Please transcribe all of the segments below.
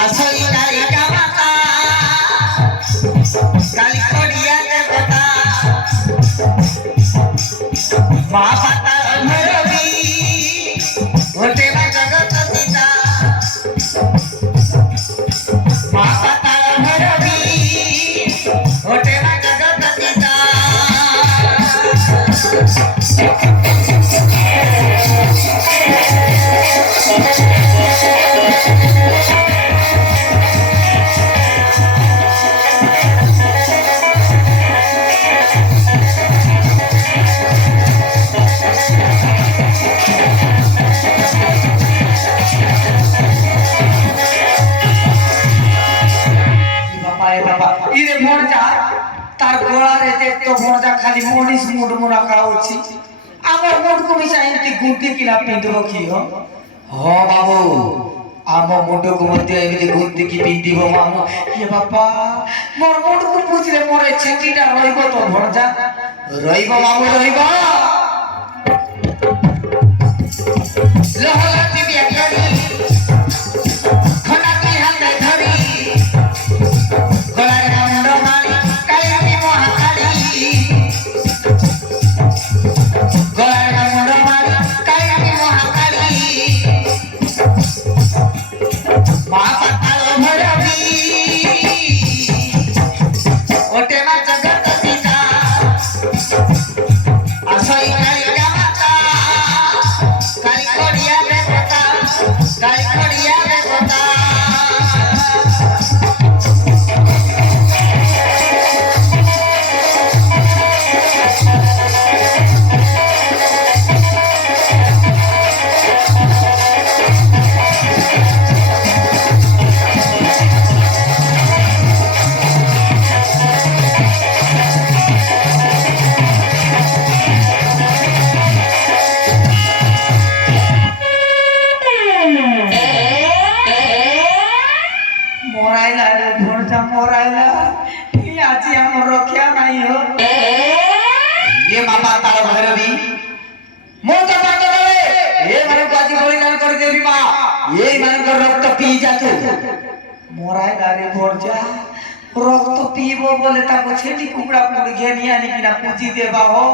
আসই কালিকা মাতা কালী করিয়া দেবতা মা পাতা ভৈরবী ঘটে না জগৎ পিতা মা পাতা ভৈরবী ঘটে না জগৎ পিতা ইরে মরজা তার গোড়ারে দেখতো মরজা খালি মনিস মুড মোনা খাওয়াচ্ছি আমার মুড কমি চাইতে গুনতে কিনা পিঁধব কি হ বাবু আমার মুন্ডক মধ্যে এমনি গুনতে কি পিঁধিব মামু ইয়ে বাবা মোর মুন্ডক বুঝলে মরে ছিটিটা রইব তো মরজা রইব বাবু রইব লহলা দিবি একবারই খনা তুই হাতে ধরি গলায় মুন্ড মারি কালী মহাকালী গলায় মুন্ড মারি কালী মহাকালী মা পাতাল ভৈরবী ওটে মা জগৎ পিতা আসই কালিকা মাতা কালী করিয়া দেবতা কালী করিয়া দেবতা মরাইলা রে ভোরটা মরাইলা আজি আমার রক্ষা নাই হো এ বাবা তার ভৈরবী মোটা পাত দেবে এ মানে কাজী বলিদান করে দেবি মা এই মানকর রক্ত পি যাতো মরাইলা রে ভোরজা রক্ত পিব বলে তাকে ছেটি কুকুড়া পুড়ে ঘেনি আনি কিনা পুজি দেবা হো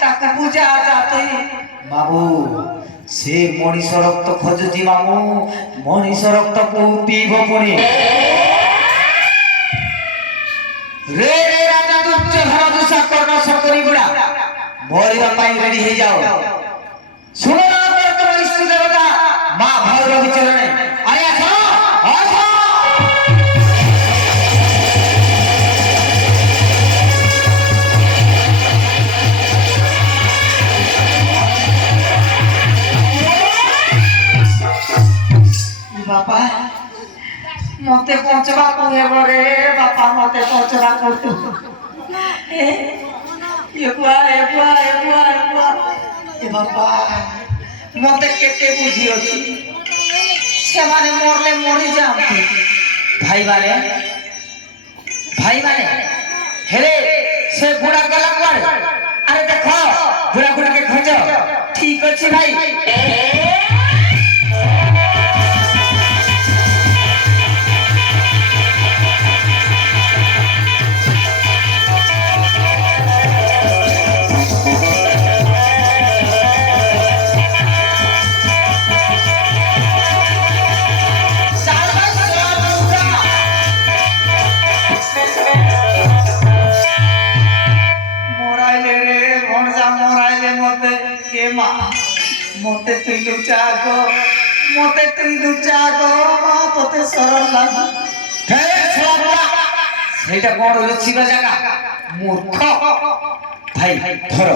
তাকে পূজা যাতে বাবু সে মଣିষ রক্ত খোঁজুছি মামু মଣିষ রক্ত পিব পুଣି রে রে রাজা দুচ্চ ধর দুসা কর্ণ সকরি গুড়া মরিবা পাই রেডি হয়ে যাও শুনো না তোমার ইষ্ট দেবতা মা ভৈরবী চরণে আরে আসো আসো বাবা মতে পৌঁছবা কুহেব রে বাপা মতে পৌঁছবা করতু বাপা মতে কেতে বুঝি অছি সেমানে মরলে মরি যাতে ভাই মানে হেরে সে বুড়া গলা কুয়াড়ে আরে দেখো বুড়া বুড়াকে খোঁজ ঠিক আছে ভাই মতে তুই লুচাগো মা তোতে সরল লাগো সেইটা বড় লুচিব জায়গা মূর্খ ভাই ধরো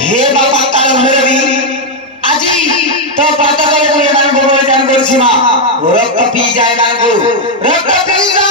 হে বাবা তার ভৈরবী আজি তো পাতা করে বলে জান করছি মা রক্ত পি যায় না গো রক্ত পি যায়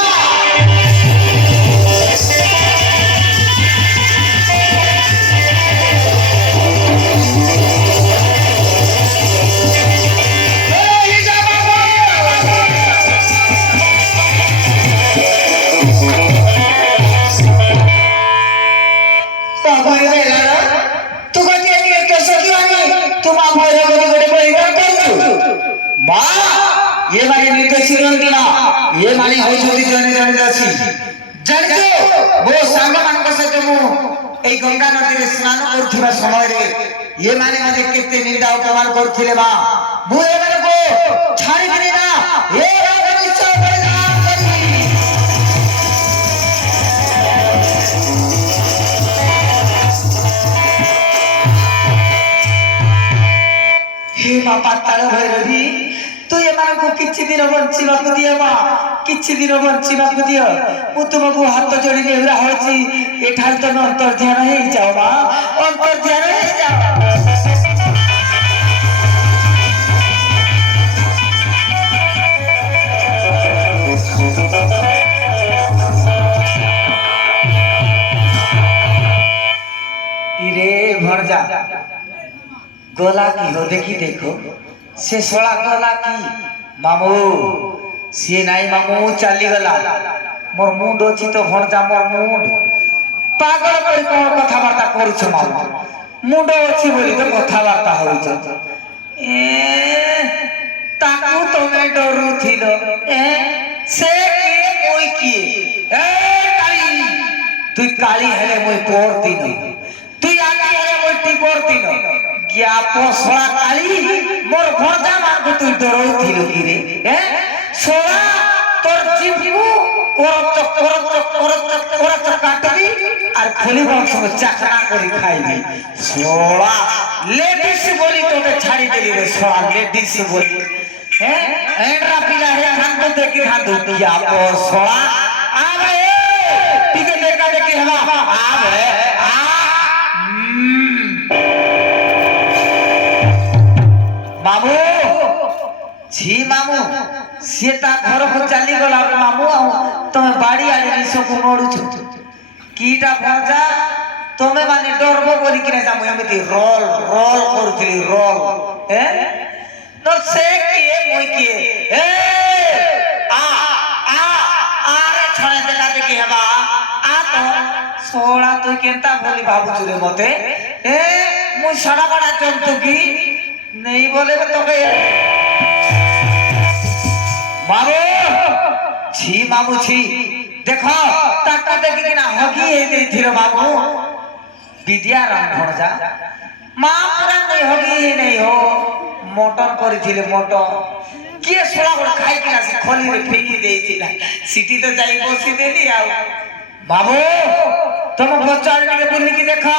ये माने निर्देशी रंती ना ये माने होइछोती जने जने जासी জানিছো মো সাঙ্গ ମାନଙ୍କ সହିତ ମୁଁ এই গঙ্গা নদীରେ ସ୍ନାନ କରୁଥିବା ସମୟରେ ये माने मते केते निंदा अपमान करथिले बा ମୁଁ ଏମାନଙ୍କୁ ଛାଡ଼ିବିନି ନା ଏ ରାଜନିଶ୍ଚୟ ବଳିଦାନ କରିବି हे बापा ताଳ ଭୈରବୀ तू एମାନଙ୍କୁ କିଛି ଦିନ ବଞ୍ଚିବାକୁ ଦିଅ ମା କିଛି ଦିନ ବଞ୍ଚିବାକୁ ଦିଅ ମୁଁ ତୁମକୁ ହାତ ଯୋଡ଼ି ନେଉରା ହେଉଛି ଏଠାରେ ତମେ ଅନ୍ତର୍ଧ୍ୟାନ ହେଇଯାଅ ମା ଅନ୍ତର୍ଧ୍ୟାନ ହେଇଯାଅ इरे भरजा गला की हो देखी देखो से सोला गला की मामू सी नाई मामू चली गला मोर मुंड अछि तो भणजा मोर मुंड पागल करी कोन कथा वार्ता करूछ मामू मुंड अछि बोली तो कथा वार्ता होइछ ए ताकू तमे डरू थिलो ए से के कोई की ए काली तू काली हेले मोय पोर दिन तू आगे हेले मोय टिपोर दिन क्या पोसला काली मोर भणजा मारको तू डरौ थिलो की रे हैं सोला तोर जीवू कोरत काटबी আর খলি বংশ চাকরা করি খাইবি সোলা লেডিস বলি তোকে ছাড়ি দেলি রে সোলা লেডিস বলি हैं एंड्रा पिला है खान तो देखी खान तो क्या पोसला आवे टिके देखा देखी हवा आवे आ मामू छी मामू सीता घर को चली गला मामू तुम बाड़ी आले निसो को नोडुछ कीटा भजा तुमे माने डरबो बोली कि ना एमती रोल रोल करथली रोल ए तो से किए मोय किए ए आ आ आरे छणे देला देखि हबा आ तो सोळा तो केनता बोली बाबू चुरे मते ए मु सड़ा बड़ा जंतु की नहीं बोले तो के मारो छी मामू छी देखो ताका देखि कि ना हगी हे दे थिरो बाबू विद्या राम भणजा मां पूरा नहीं हगी हे नहीं हो मटन करी थिले मटन के सोला बड़ खाई कि ना से खोली रे फेंकी देई थिला सिटी तो जाई बसी देली आ बाबू तुम बच्चा के बुल्ली की देखो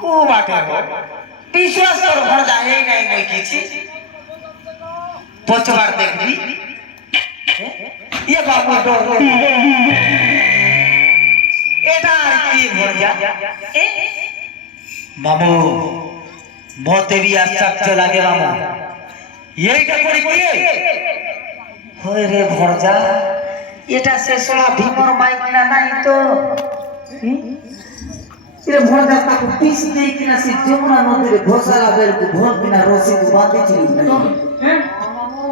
को बाटे हो विश्वास करो भणजा हे नहीं मोय किछि पछबार देखबी ये बाबू डर एटा की भणजा ए मामू मोते भी आश्चर्य लागे मामू এইটা করে কি হয় রে ভরজা এটা শেষলা ভীমর মাইক না নাই তো রে ভরজা তাকে পিস দেই কিনা সে যমুনা নদীরে ঘোষালা বেলকু ভোর বিনা রশি কো বাঁধিছিল না হ্যাঁ মামু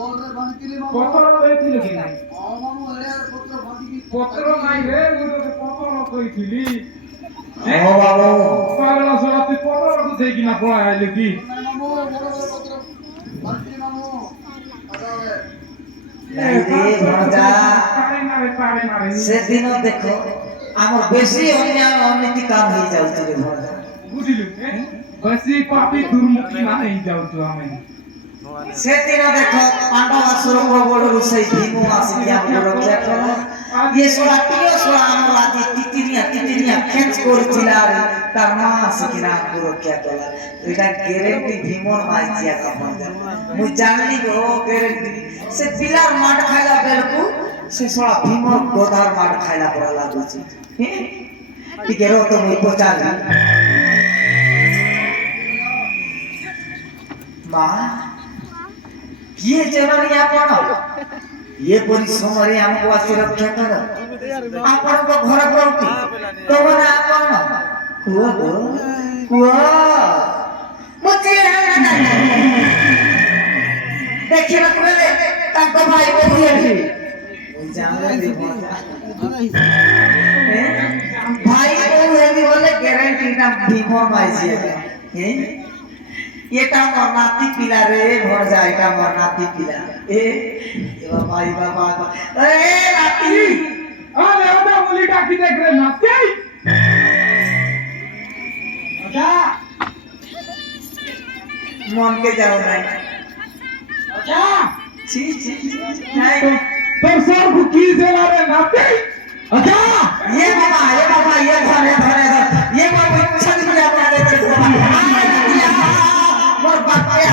ওরে বাঁধিছিল পত্র লইছিল কি নাই মামু এর পত্র নাই রে ওরে পত্র কইছিলি ও বাবু পাগলা সরাতে পত্র তো দেই কিনা পড়া আইলে কি মামু বড় বড় পত্র বাঁধিছিল মামু আদাবে এই ভরজা পারে না সেদিন দেখো আমার বেশি অন্যায় অনীতি কাম হই যাউছে রে ভরজা বুঝিলু বেশি পাপী দুর্মুখী না হই যাউছো আমি সেদিন দেখো পাণ্ডবাসুর প্রবলরু সেই ভীম আসি আমাকে রক্ষা করো ये सोला पियो सोला আমার আদি তিতিনিয়া খেচ করছিলা তার মা আসি কিনা আমাকে রক্ষা করলা এটা গ্যারান্টি ভীমর মাইজিয়া কাপন মু জানলি গো গ্যারান্টি সে পিলার মাঠ খাইলা বেলকু সে সোলা ভীমর গোদার মাঠ খাইলা পড়া লাগুছি টিকে রো তো মুই পচালি মা किए जननी आपण ये परिश्रम रे हमको आसी रक्षा कर आपण को घर कोठी तोमना आपण कुआ गो कुआ मते देखिला कोले ताको भाई बोली आसी जाने दे भाई को हेबी बोले गारंटी ना भीमो माइसी है এটা আমার নাতি পিলা রে ঘর যা এটা আমার নাতি পিলা এ বাবা এ বাবা এ নাতি আরে ওটা বলি ডাকি দেখ রে নাতি আচ্ছা মনকে যাও নাই আচ্ছা ছি ছি নাই তোর সব কি জেলা রে নাতি আচ্ছা ये बाबा ये धर ये बाबा इच्छा नहीं अपना दे कर मोर बापया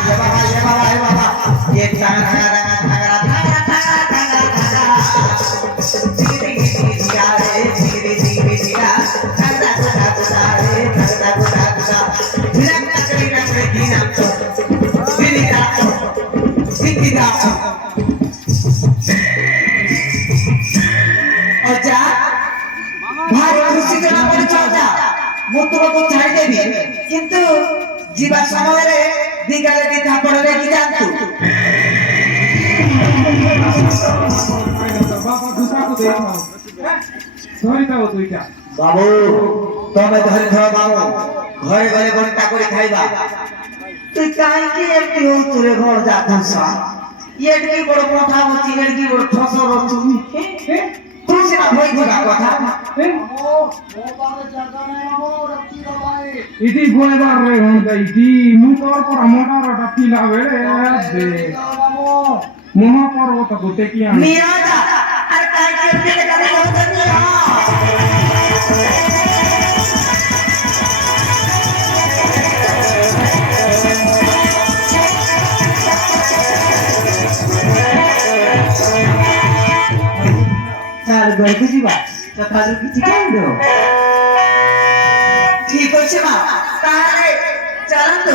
ये बाबा ये tangan কিন্তু জীবা সমୟରେ দিগালে দিতা পড়লে কি জানতু বাবা দুটাকে দেই না ধরি দাও দুইটা বাবু তুমি ধরে ধর বাবু ঘরে ঘরে ঘন্টা করে খাইবা তুই কাই কি এমনি হউ তোরে ঘর যা খাসা এডকি বড় মোটা মতি এডকি বড় ঠসর তুমি তুই সেটা ভই দিবা কথা ইতি বলেবার রে হন্তা ইতি মুতর পর মোটারটা পিলা বেড়ে দে মহা পর্বত গোটে কি আনি নিয়া যা আরে কাই কি এমনি কানে কথা নিয়া তার গর্বে দিবা তাহলে কিছু কেন ঠিক আছে মা তাহলে চালান তো